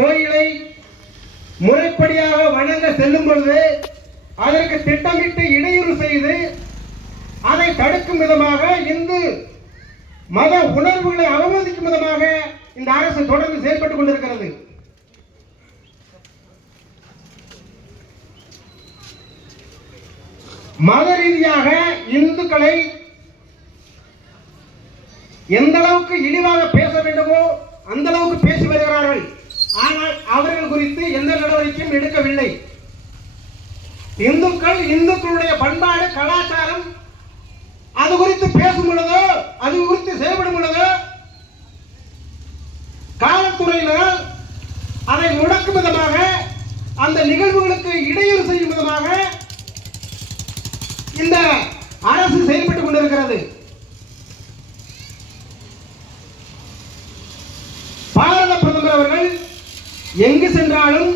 கோயிலை முறைப்படியாக வணங்க செல்லும் பொழுது அதற்கு திட்டமிட்டு இடையூறு செய்து அதை தடுக்கும் விதமாக இந்து மத உணர்வுகளை அவமதிக்கும் விதமாக இந்த அரசு தொடர்ந்து செயல்பட்டுக் கொண்டிருக்கிறது. மத ரீதியாக இந்துக்களை எந்த அளவுக்கு இழிவாக பேச வேண்டுமோ அந்த அளவுக்கு பேசி வருகிறார்கள். ஆனால் அவர்கள் குறித்து எந்த நடவடிக்கையும் எடுக்கவில்லை. இந்துக்கள் இந்துக்களுடைய பண்பாடு கலாச்சாரம் அது குறித்து பேசும் பொழுதோ அது குறித்து செயல்படும் பொழுதோ காவல்துறையினர் அதை முடக்கும் விதமாக அந்த நிகழ்வுகளுக்கு இடையூறு செய்யும் விதமாக இந்த அரசு செயல்பட்டுக் கொண்டிருக்கிறது பாரத பிரதமர் அவர்கள் எங்கு சென்றாலும்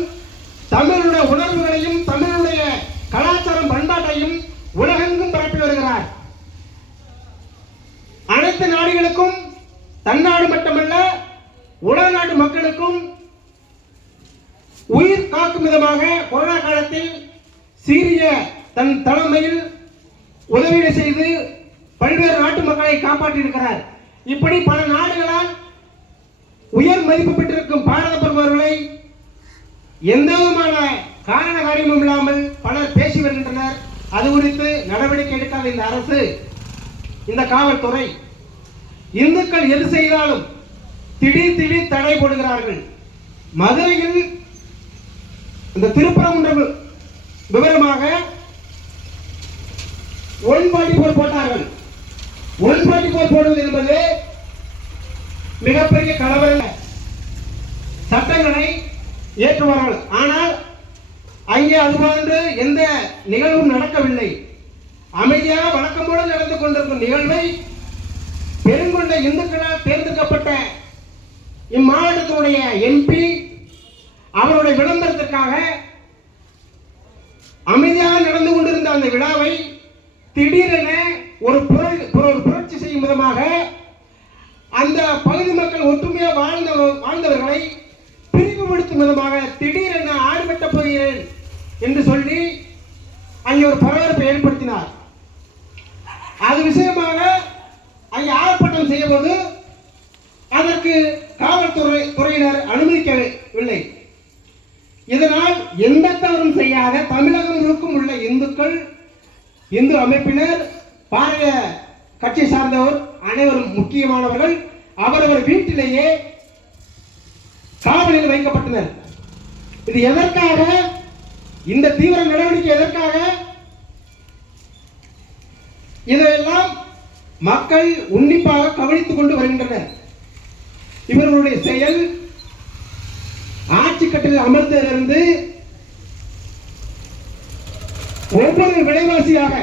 தமிழுடைய உணர்வுகளையும் தமிழுடைய கலாச்சாரம் பண்பாட்டையும் உலகெங்கும் பரப்பி வருகிறார். அனைத்து நாடுகளுக்கும் தன்னாடு மட்டுமல்ல உலக நாட்டு மக்களுக்கும் உயிர் காக்கும் விதமாக கொரோனா காலத்தில் சீரிய தன் தலைமையில் உதவியை செய்து பல்வேறு நாட்டு மக்களை காப்பாற்றியிருக்கிறார். இப்படி பல நாடுகளால் உயர் மதிப்பு பெற்றிருக்கும் பாரத அவர்களை எந்த விதமான காரண காரியமும் இல்லாமல் பலர் பேசி வருகின்றனர். அது குறித்து நடவடிக்கை எடுக்காத இந்த அரசு இந்த காவல்துறை இந்துக்கள் எது செய்தாலும் திடீர் திடீர் தடை போடுகிறார்கள். மதுரையில் இந்த திருப்பரங்குன்றம் விவரமாக ஒன் பாட்டி போர் போட்டார்கள். ஒன் பாட்டி போர் போடுவது என்பது மிகப்பெரிய கலவரம் சட்டங்களை ஏற்றுவார்கள். ஆனால் அங்கே அதுபோன்று எந்த நிகழ்வும் நடக்கவில்லை. அமைதியாக வழக்கம் போல நடந்து கொண்டிருக்கும் நிகழ்வை பெருங்கொண்ட இந்துக்களால் தேர்ந்தெடுக்கப்பட்ட இம்மாவட்டத்தினுடைய எம்பி அவருடைய விளம்பரத்திற்காக அமைதியாக நடந்து கொண்டிருந்த அந்த விழாவை திடீர் ஒரு புரள் ஒரு புரட்சி செய்யும் விதமாக அந்த பகுதி மக்கள் ஒற்றுமையா வாழ்ந்த அவரை பிரிவுபடுத்தும் விதமாக திடீரென ஆடு வெட்டப் போகிறேன் என்று சொல்லி அங்கே ஒரு பரபரப்பை ஏற்படுத்தினார். அது விஷயமாக அங்கே ஆர்ப்பாட்டம் செய்யும்போது அதற்கு காவல்துறை துறையினர் அனுமதிக்கவில்லை. இதனால் எந்த தவறும் செய்யாத தமிழகம் இருக்கும் உள்ள இந்துக்கள் இந்து அமைப்பினர் பாரதிய கட்சி சார்ந்தவர் அனைவரும் முக்கியமானவர்கள் அவரவர் வீட்டிலேயே சாவலில் வைக்கப்பட்டனர். இது எதற்காக? இந்த தீவிர நடவடிக்கை எதற்காக? இதையெல்லாம் மக்கள் உன்னிப்பாக கவனித்துக் கொண்டு வருகின்றனர். இவர்களுடைய செயல் ஆட்சி கட்டில் அமர்ந்ததிலிருந்து ஒவ்வொரு விலைவாசியாக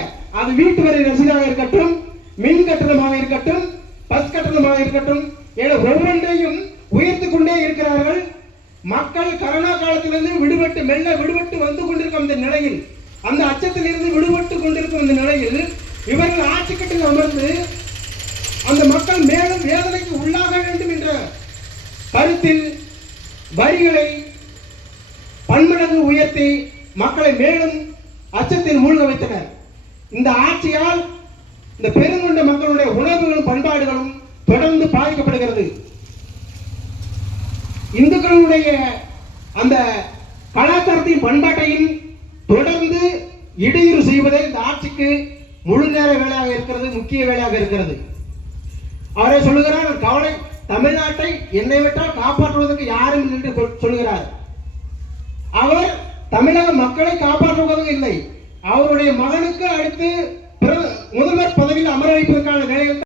அது வீட்டு வரி ரசீதாக இருக்கட்டும் மின் கட்டணமாக இருக்கட்டும் பஸ் கட்டணமாக இருக்கட்டும் என ஒவ்வொன்றையும் மக்கள் கரோனா காலத்திலிருந்து விடுபட்டு மெல்ல விடுபட்டு வந்து கொண்டிருக்கும் இந்த நிலையில் அந்த அச்சத்திலிருந்து விடுபட்டு கொண்டிருக்கும் இந்த நிலையில் இவர்கள் ஆட்சி கட்டில் அமர்ந்து அந்த மக்கள் மேலும் வேதனைக்கு உள்ளாக வேண்டும் என்ற கருத்தில் வரிகளை பன்மடங்கு உயர்த்தி மக்களை மேலும் அச்சத்தில் மூழ்க வைத்தனர். இந்த ஆட்சியால் இந்த பெருங்கொண்ட மக்களுடைய உணர்வுகளும் பண்பாடுகளும் தொடர்ந்து பாதிக்கப்படுகிறது. இந்துக்களுடைய அந்த கலாச்சாரத்தையும் பண்பாட்டையும் தொடர்ந்து இடையூறு செய்வதே இந்த ஆட்சிக்கு முழு நேர வேலையாக இருக்கிறது முக்கிய வேலையாக இருக்கிறது. அவரே சொல்லுகிறார் கவலை தமிழ்நாட்டை என்னை விட்டால் காப்பாற்றுவதற்கு யாரும் இல்லை என்று சொல்லுகிறார். அவர் தமிழக மக்களை காப்பாற்றுவதும் இல்லை. அவருடைய மகனுக்கு அடுத்து முதல்வர் பதவியில் அமர வைப்பதற்கான வேலைகள்